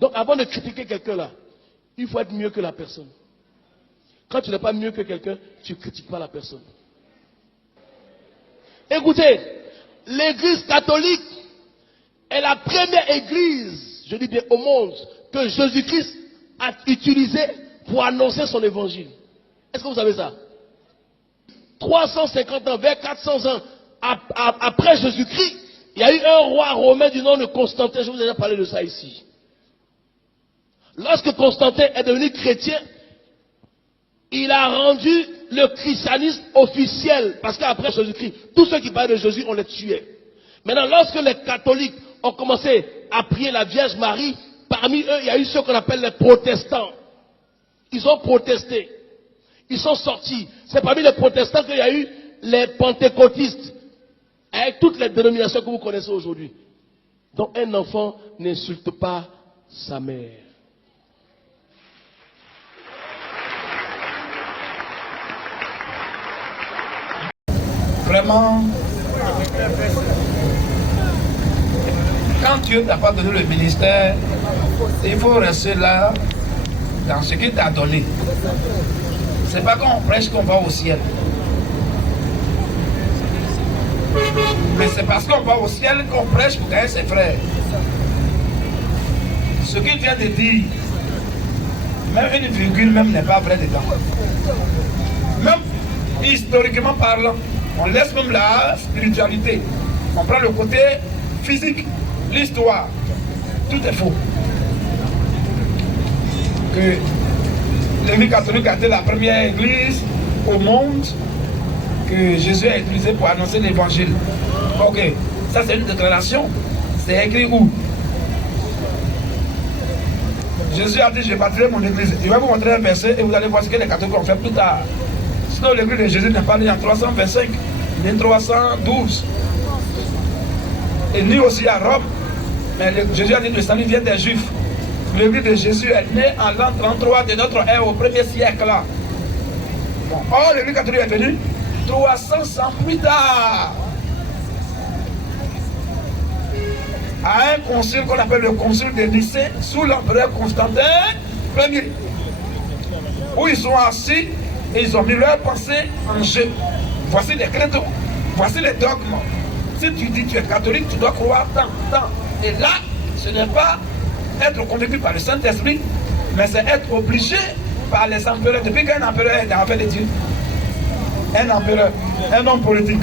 Donc avant de critiquer quelqu'un là, il faut être mieux que la personne. Quand tu n'es pas mieux que quelqu'un, tu ne critiques pas la personne. Écoutez, l'église catholique est la première église, je dis bien au monde, que Jésus-Christ a utilisée pour annoncer son évangile. Est-ce que vous savez ça? 350 ans, vers 400 ans après Jésus-Christ, il y a eu un roi romain du nom de Constantin. Je vous ai déjà parlé de ça ici. Lorsque Constantin est devenu chrétien, il a rendu le christianisme officiel. Parce qu'après Jésus-Christ, tous ceux qui parlaient de Jésus, on les tuait. Maintenant, lorsque les catholiques ont commencé à prier la Vierge Marie, parmi eux, il y a eu ceux qu'on appelle les protestants. Ils ont protesté. Ils sont sortis. C'est parmi les protestants qu'il y a eu les pentecôtistes. Avec toutes les dénominations que vous connaissez aujourd'hui. Donc un enfant n'insulte pas sa mère. Vraiment, quand Dieu t'a pas donné le ministère, il faut rester là dans ce qu'il t'a donné. C'est pas quand on prêche qu'on va au ciel. Mais c'est parce qu'on va au ciel qu'on prêche pour gagner ses frères. Ce qu'il vient de dire, même une virgule même n'est pas vrai dedans. Même historiquement parlant, on laisse même la spiritualité. On prend le côté physique, l'histoire. Tout est faux. Que l'église catholique a été la première église au monde que Jésus a utilisé pour annoncer l'évangile. Ok, ça c'est une déclaration. C'est écrit où? Jésus a dit, je bâtirai mon église. Je vais vous montrer un verset et vous allez voir ce que les catholiques ont fait plus tard. Sinon l'église de Jésus n'est pas née en 325, ni en 312. Et ni aussi à Rome. Mais Jésus a dit, le salut vient des Juifs. L'église de Jésus est née en l'an 33 de notre ère, au 1er siècle. Bon. Or, l'église catholique est venue 300 ans plus tard. À un concile qu'on appelle le concile de Nicée, sous l'empereur Constantin Ier, où ils sont assis et ils ont mis leur pensée en jeu. Voici les credos, voici les dogmes. Si tu dis que tu es catholique, tu dois croire tant. Et là, ce n'est pas être convaincu par le Saint-Esprit, mais c'est être obligé par les empereurs. Depuis qu'un empereur est en fait de Dieu, un empereur, un homme politique.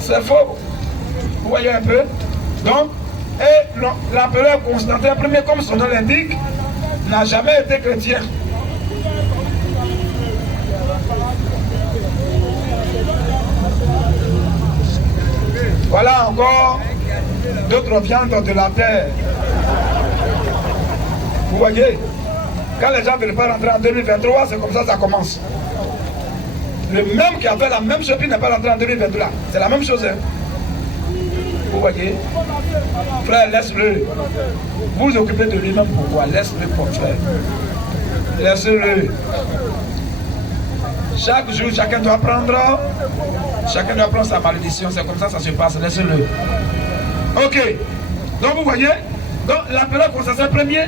C'est faux. Vous voyez un peu? Donc, et l'empereur Constantin Ier, comme son nom l'indique, n'a jamais été chrétien. Voilà encore d'autres viandes de la terre. Vous voyez? Quand les gens ne veulent pas rentrer en 2023, c'est comme ça que ça commence. Le même qui a fait la même chose, il n'est pas rentré en 2023. C'est la même chose. Hein? Vous voyez? Frère, laisse-le. Vous vous occupez de lui-même pourquoi? Laisse-le pour frère. Laisse-le. Chaque jour, chacun doit prendre sa malédiction. C'est comme ça que ça se passe. Laisse-le. Ok. Donc vous voyez? Donc l'empereur Constantin Ier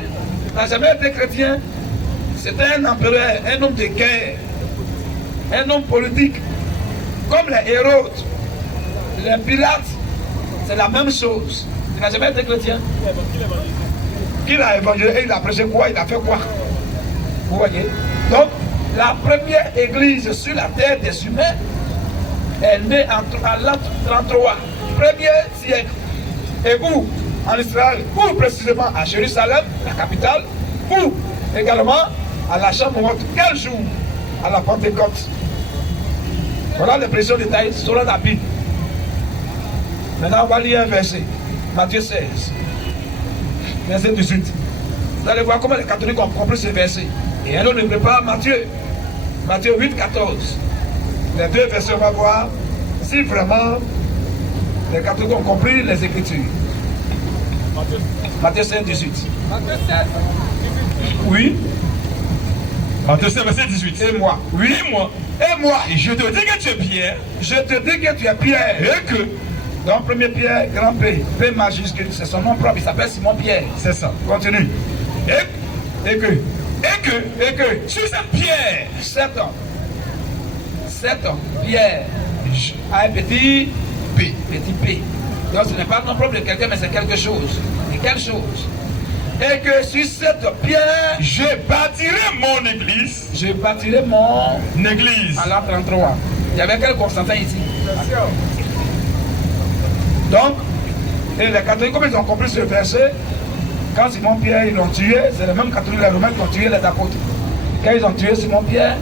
n'a jamais été chrétien. C'était un empereur, un homme de guerre, un homme politique. Comme les Hérodes, les Pilates, c'est la même chose. Il n'a jamais été chrétien. Il a évangélisé et il a prêché quoi? Il a fait quoi? Vous voyez? Donc, la première église sur la terre des humains est née en l'an 33, premier siècle. Et où? En Israël, ou précisément à Jérusalem, la capitale, ou également à la chambre haute. Quel jour? À la Pentecôte. Voilà les précieux détails sur la Bible. Maintenant, on va lire un verset. Matthieu 16, verset 18. Vous allez voir comment les catholiques ont compris ce verset. Et un autre ne prépare Matthieu. Matthieu 8, 14. Les deux versets, on va voir si vraiment les catholiques ont compris les Écritures. Matthieu 16, 18. Matthieu 16, 18. Oui. Matthieu 16, verset 18. Et moi. Oui, moi. Et moi. Et je te dis que tu es Pierre. Je te dis que tu es Pierre. Et que Donc, premier Pierre, grand P, P majuscule, c'est son nom propre, il s'appelle Simon Pierre. C'est ça. Continue. Et que, sur cette pierre, cet homme, Pierre, a un petit P. Donc ce n'est pas le nom propre de quelqu'un, mais c'est quelque chose. Et quelle chose? Et que sur cette pierre, je bâtirai mon église. je bâtirai mon Église. à l'an 33. Il y avait quel Constantin ici? Donc, et les catholiques, comme ils ont compris ce verset, quand Simon Pierre, ils l'ont tué, c'est les mêmes catholiques, les Romains qui ont tué les apôtres. Quand ils ont tué Simon Pierre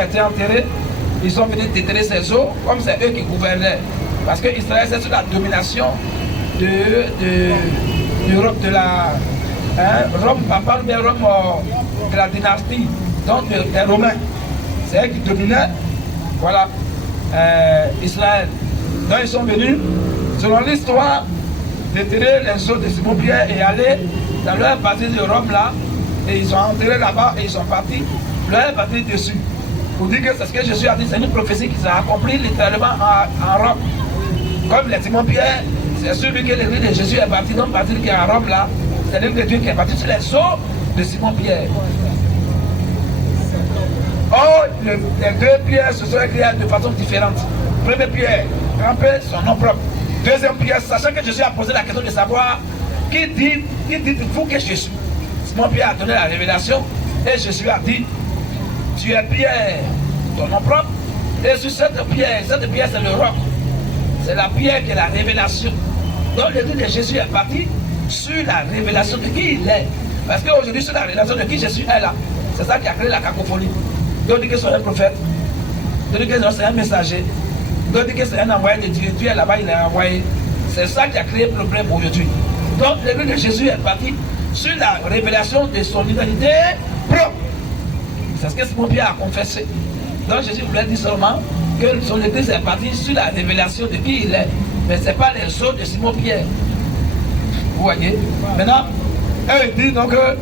a été enterré, ils sont venus déterrer ses os, comme c'est eux qui gouvernaient. Parce que Israël, c'est sous la domination d'Europe, de la Rome, pas de Rome de la dynastie, donc des Romains. C'est eux qui dominaient, voilà, Israël. Donc ils sont venus, selon l'histoire, déterrer les os de Simon Pierre et aller dans leur partie de Rome là, et ils sont enterrés là-bas et ils sont partis, leur partie dessus. Pour dire que c'est ce que Jésus a dit, c'est une prophétie qui s'est accomplie littéralement en Rome. Comme les Simon Pierre, c'est celui que l'église de Jésus est parti, donc parti qui est à Rome là, c'est l'église de Dieu qui est parti sur les os de Simon Pierre. Or, les deux pierres se sont écrites de façon différente. Première pierre, grand P, son nom propre. Deuxième pierre, sachant que Jésus a posé la question de savoir qui dit-vous que je suis. Simon Pierre a donné la révélation et Jésus a dit, tu es Pierre, ton nom propre, et sur cette pierre c'est le roc. C'est la pierre qui est la révélation. Donc l'église de Jésus est parti sur la révélation de qui il est. Parce qu'aujourd'hui, sur la révélation de qui Jésus est là, c'est ça qui a créé la cacophonie. D'autres disent que c'est un prophète, d'autres disent que c'est un messager, d'autres disent que c'est un envoyé de Dieu. Dieu est là-bas, il est envoyé. C'est ça qui a créé le problème aujourd'hui. Donc l'église de Jésus est parti sur la révélation de son identité propre. C'est ce que Simon Pierre a confessé. Donc Jésus voulait dire seulement que son église est partie sur la révélation de qui il est. Mais ce n'est pas les os de Simon Pierre. Vous voyez? Maintenant, eux ils disent donc que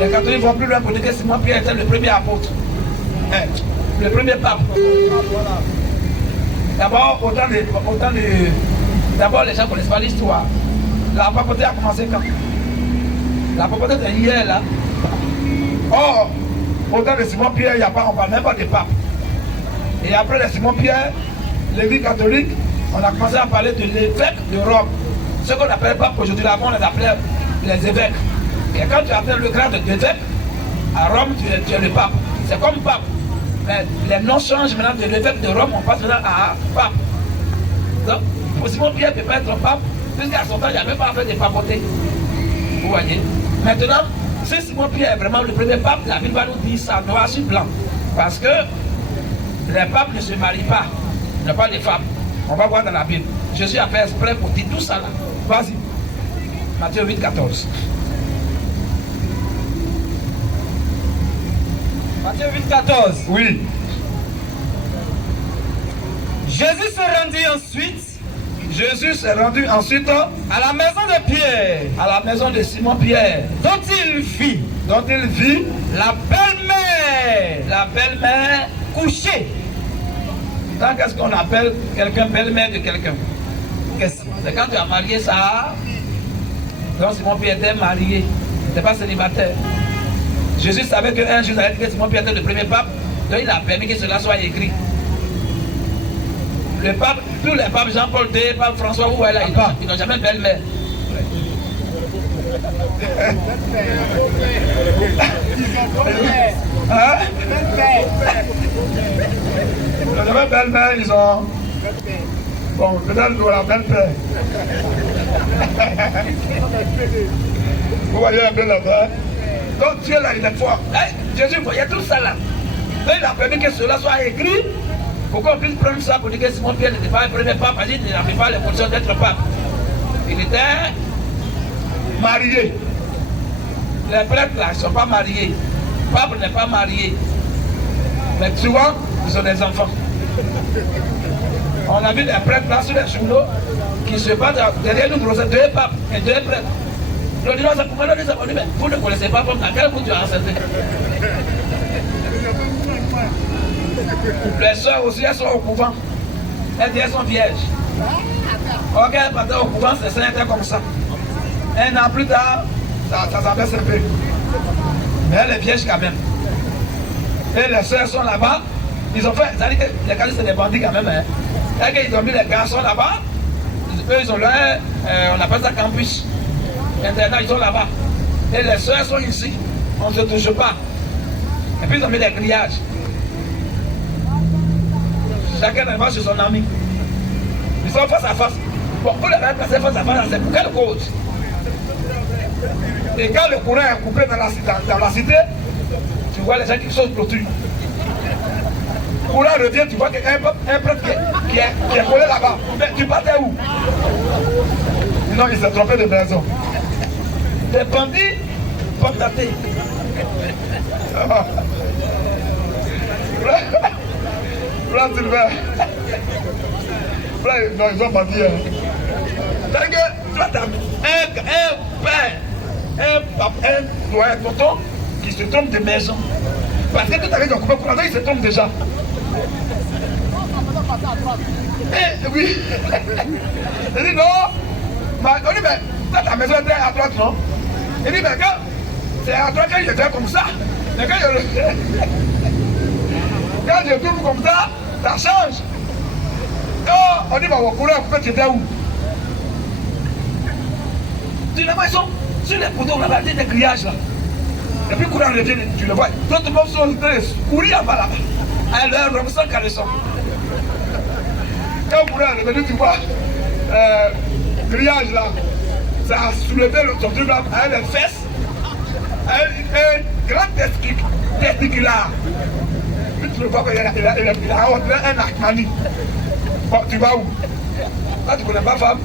les catholiques vont plus loin pour dire que Simon Pierre était le premier apôtre. Le premier pape. D'abord, d'abord les gens ne connaissent pas l'histoire. La papauté a commencé quand? La papauté c'est hier là. Or, au temps de Simon Pierre, il n'y a pas, on ne parle même pas de pape. Et après les Simon Pierre, l'église catholique, on a commencé à parler de l'évêque de Rome. Ce qu'on appelle pape aujourd'hui, là-bas on les appelait les évêques. Et quand tu appelles le grade d'évêque, à Rome, tu es le pape. C'est comme pape. Mais les noms changent maintenant de l'évêque de Rome, on passe maintenant à pape. Donc, pour Simon Pierre ne peut pas être pape, puisqu'à son temps, il n'y avait pas fait de papauté. Vous voyez? Maintenant, si Simon Pierre est vraiment le premier pape, la Bible va nous dire ça noir sur blanc. Parce que les papes ne se marient pas. Il n'y a pas de femmes. On va voir dans la Bible. Jésus a fait exprès pour dire tout ça là. Vas-y. Matthieu 8, 14. Matthieu 8, 14. Oui. Jésus se rendit ensuite Jésus s'est rendu ensuite à la maison de Pierre, à la maison de Simon Pierre, dont il vit la belle-mère couchée. Donc, qu'est-ce qu'on appelle quelqu'un belle-mère de quelqu'un? C'est quand tu as marié ça. Donc Simon Pierre était marié, il n'était pas célibataire. Jésus savait qu'un jour, il allait dire que Simon Pierre était le premier pape, donc il a permis que cela soit écrit. Le pape, tous les papes, Jean-Paul II, pape François, où est là, ils n'ont jamais belle-mère. Hein? Ils n'ont jamais belle-mère, ils ont... Bon, peut-être pour la belle-père. Vous voyez un peu là-bas. Donc Dieu là, il est fort. Jésus voyait tout ça là. Donc il a permis que cela soit écrit pour qu'on puisse prendre ça pour dire que Simon Pierre n'était pas le premier pape, il n'avait pas les conditions d'être pape. Il était marié. Les prêtres là, ils ne sont pas mariés. Le pape n'est pas marié. Mais souvent, ils ont des enfants. On a vu des prêtres là sur les journaux qui se battent derrière nous, deux papes et deux prêtres. Le dit non, c'est pourquoi nous disons, mais vous ne connaissez pas comme dans quel coup tu as enseigné. Les soeurs aussi, elles sont au couvent. Elles sont vierges. Ok, pendant au courant, c'est ça, était comme ça. Un an plus tard, ça s'abaisse un peu. Mais elle est vierge quand même. Et les soeurs sont là-bas. Ils ont fait, c'est-à-dire que les cadres, c'est des bandits quand même. Hein. Et qu'ils ont mis les garçons là-bas. Eux, ils ont leur, on appelle ça campus. Internat, ils sont là-bas. Et les soeurs sont ici. On ne se touche pas. Et puis ils ont mis des grillages. Chacun est sur son ami. Ils sont face à face. Bon, pour les mettre passer face à face, c'est pour quelle cause? Et quand le courant est coupé dans la cité, tu vois les gens qui sautent clôture. Le courant revient, tu vois quelqu'un, un prêtre qui est collé là-bas. Mais tu partais où? Non, il s'est trompé de maison. Les bandits portent la tête. Frère Sylvain. Frère, non, ils ont pas dit. C'est-à-dire que toi, tu as un père, un tonton qui se trompe de maison. Parce que tu avais occupé pour il se trompe déjà. Eh oui. Il dit non. On dit, mais toi, ta maison était à droite, non? Il dit, mais quand c'est à droite qu'il était comme ça. Mais quand je tourne comme ça, ça change. Oh, on dit, bah, on courait, en fait, tu étais où? Finalement, ils sont sur les poteaux, on a des grillages là. Et puis, courant revient, tu le vois. D'autres membres sont en train de courir en bas là-bas. À leur homme sans caleçon. Quand courant revient, tu vois, grillage là, ça a soulevé son truc là, avec les fesses, un grand testiculaire. Puis tu le vois qu'il a un Achmani. Bon, tu vas où? Là, tu ne connais pas femme.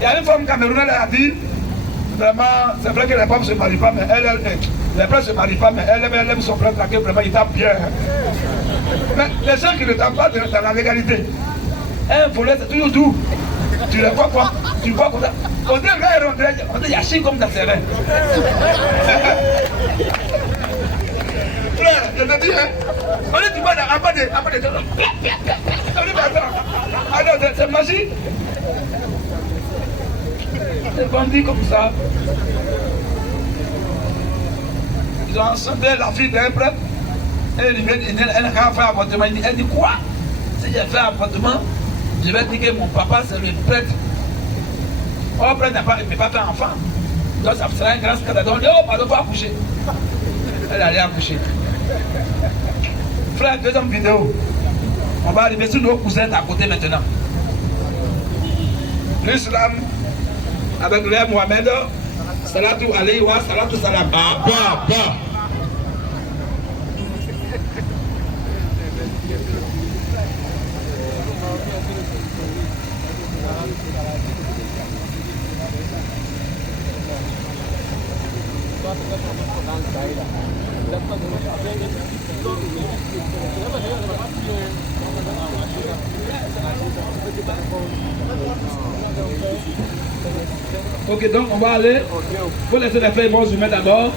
Il y a une femme camerounaise, elle a dit, vraiment, c'est vrai que les femmes ne se marient pas, mais les frères ne se marient pas, mais elle aime son frère là, que vraiment il tape bien. Mais les gens qui ne tapent pas dans la légalité, un volet c'est toujours doux. Tu le vois quoi? Tu vois comme ça. On dit on dit Yachine comme dans ses reins. Frère, je te dis, hein. On dit tu vois en bas de. On dit attends, c'est magique. C'est bandit comme ça. Ils ont ensemble la fille d'un prêtre. Elle a fait un appartement. Elle dit quoi? Si j'ai fait un appartement, je vais dire que mon papa c'est le prêtre. Oh, le prêtre ne peut pas faire enfant. Donc ça sera un grand scandale. Donc, oh, pardon, faut accoucher. Elle allait accoucher. Frère, deuxième vidéo. On va arriver sur nos cousins à côté maintenant. L'islam, avec le Mohamed, Salatu alayhi wa salatu salam. Ok, donc on va aller. Il faut laisser les feuilles bon, je mets d'abord.